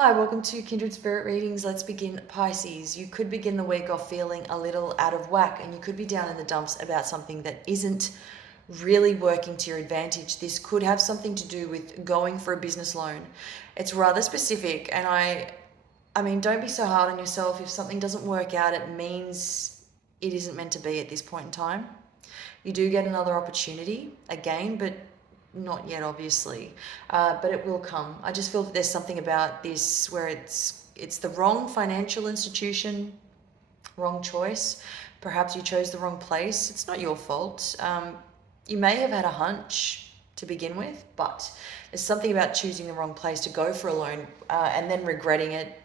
Hi, welcome to Kindred Spirit Readings. Let's begin Pisces. You could begin the week off feeling a little out of whack and you could be down in the dumps about something that isn't really working to your advantage. This could have something to do with going for a business loan. It's rather specific and I mean, don't be so hard on yourself. If something doesn't work out, it means it isn't meant to be at this point in time. You do get another opportunity again, but not yet, obviously, but it will come. I just feel that there's something about this where it's the wrong financial institution, wrong choice. Perhaps you chose the wrong place. It's not your fault. You may have had a hunch to begin with, but there's something about choosing the wrong place to go for a loan and then regretting it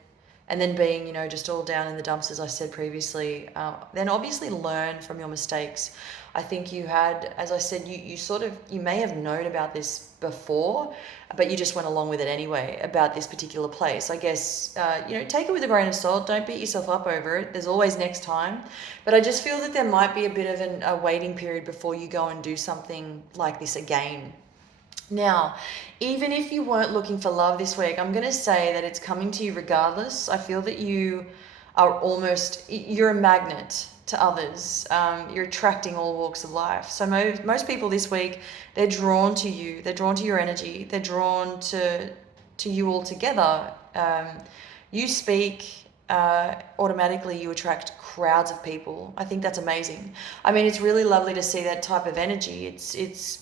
and then being, just all down in the dumps, as I said previously. Then obviously learn from your mistakes. I think you had, as I said, you may have known about this before, but you just went along with it anyway about this particular place. I guess, take it with a grain of salt. Don't beat yourself up over it. There's always next time. But I just feel that there might be a bit of a waiting period before you go and do something like this again. Now, even if you weren't looking for love this week, I'm going to say that it's coming to you regardless. I feel that you're a magnet to others. You're attracting all walks of life. So most people this week, they're drawn to you. They're drawn to your energy. They're drawn to you all together. You speak, automatically you attract crowds of people. I think that's amazing. I mean, it's really lovely to see that type of energy. It's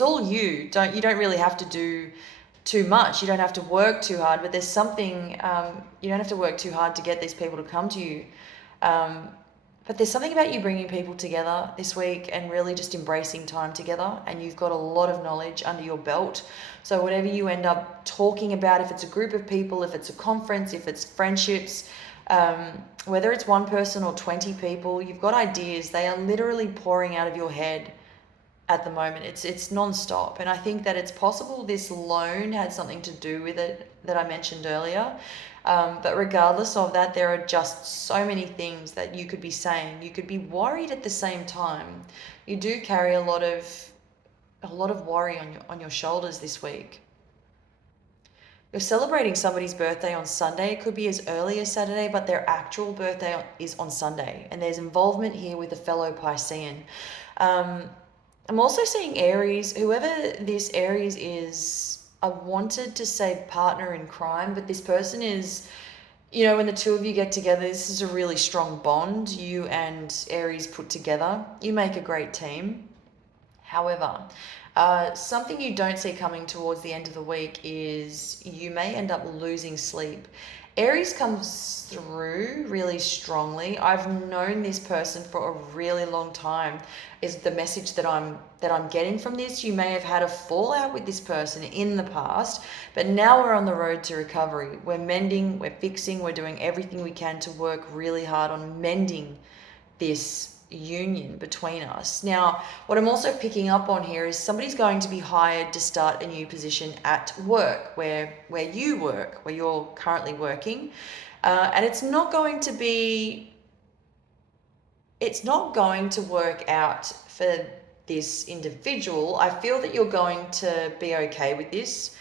all you don't really have to do too much. You don't have to work too hard, but there's something, you don't have to work too hard to get these people to come to you. But there's something about you bringing people together this week and really just embracing time together, and you've got a lot of knowledge under your belt. So whatever you end up talking about, if it's a group of people, if it's a conference, if it's friendships, whether it's one person or 20 people, you've got ideas. They are literally pouring out of your head at the moment. It's non-stop, and I think that it's possible this loan had something to do with it that I mentioned earlier. But regardless of that, there are just so many things that you could be saying. You could be worried at the same time. You do carry a lot of worry on your shoulders this week. You're celebrating somebody's birthday on Sunday. It could be as early as Saturday, but their actual birthday is on Sunday, and there's involvement here with a fellow Piscean. I'm also seeing Aries. Whoever this Aries is, I wanted to say partner in crime, but this person is, when the two of you get together, this is a really strong bond. You and Aries put together, you make a great team. However, something you don't see coming towards the end of the week is you may end up losing sleep. Aries comes through really strongly. I've known this person for a really long time, is the message that I'm getting from this. You may have had a fallout with this person in the past, but now we're on the road to recovery. We're mending, we're fixing, we're doing everything we can to work really hard on mending this union between us. Now, what I'm also picking up on here is somebody's going to be hired to start a new position at work, where you work, where you're currently working, and it's not going to work out for this individual. I feel that you're going to be okay with this.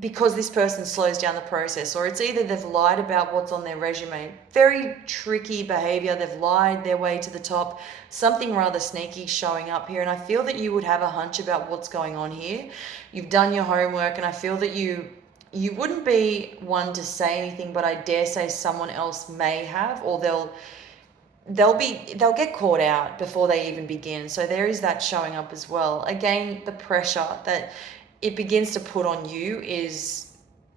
Because this person slows down the process, or it's either they've lied about what's on their resume. Very tricky behavior. They've lied their way to the top. Something rather sneaky showing up here, and I feel that you would have a hunch about what's going on here. You've done your homework, and I feel that you wouldn't be one to say anything, but I dare say someone else may have, or they'll get caught out before they even begin. So there is that showing up as well. Again, the pressure that it begins to put on you is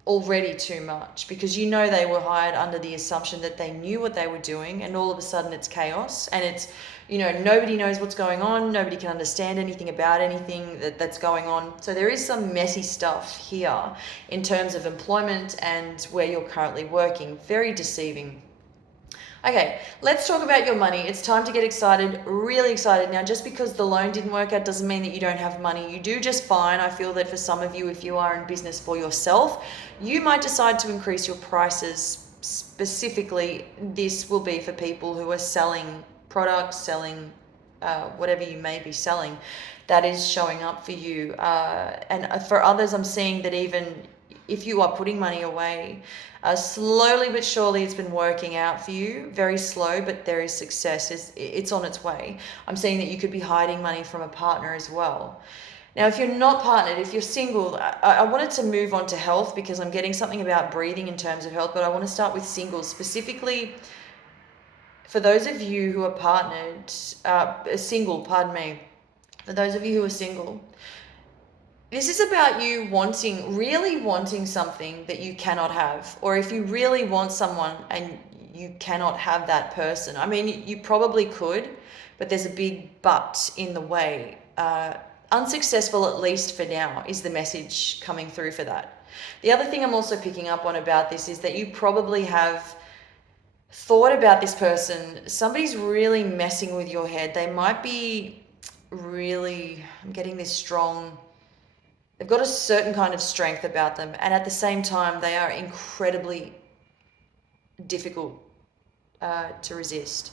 already too much, because they were hired under the assumption that they knew what they were doing, and all of a sudden it's chaos, and it's nobody knows what's going on, nobody can understand anything about anything that's going on. So there is some messy stuff here in terms of employment and where you're currently working. Very deceiving. Okay, let's talk about your money. It's time to get excited, really excited. Now, just because the loan didn't work out doesn't mean that you don't have money. You do just fine. I feel that for some of you, if you are in business for yourself, you might decide to increase your prices. Specifically, this will be for people who are selling products, selling whatever you may be selling. That is showing up for you. And for others, I'm seeing that even if you are putting money away, slowly but surely it's been working out for you. Very slow, but there is success. It's on its way. I'm saying that you could be hiding money from a partner as well. Now, if you're not partnered, if you're single, I wanted to move on to health because I'm getting something about breathing in terms of health, but I want to start with singles, specifically for those of you who are partnered, single, pardon me, for those of you who are single, this is about you really wanting something that you cannot have. Or if you really want someone and you cannot have that person. I mean, you probably could, but there's a big but in the way. Unsuccessful, at least for now, is the message coming through for that. The other thing I'm also picking up on about this is that you probably have thought about this person. Somebody's really messing with your head. They might be really, I'm getting this strong, they've got a certain kind of strength about them, and at the same time they are incredibly difficult to resist,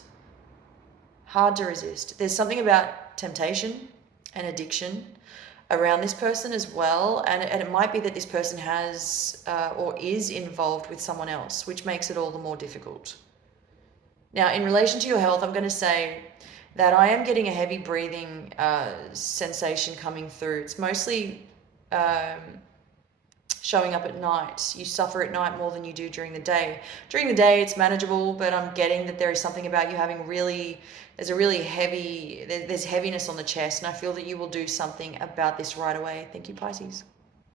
hard to resist. There's something about temptation and addiction around this person as well, and it might be that this person has or is involved with someone else, which makes it all the more difficult. Now, in relation to your health, I'm going to say that I am getting a heavy breathing sensation coming through. It's mostly showing up at night. You suffer at night more than you do during the day. During the day, it's manageable, but I'm getting that there is something about you having there's a really heavy, there's heaviness on the chest, and I feel that you will do something about this right away. Thank you, Pisces.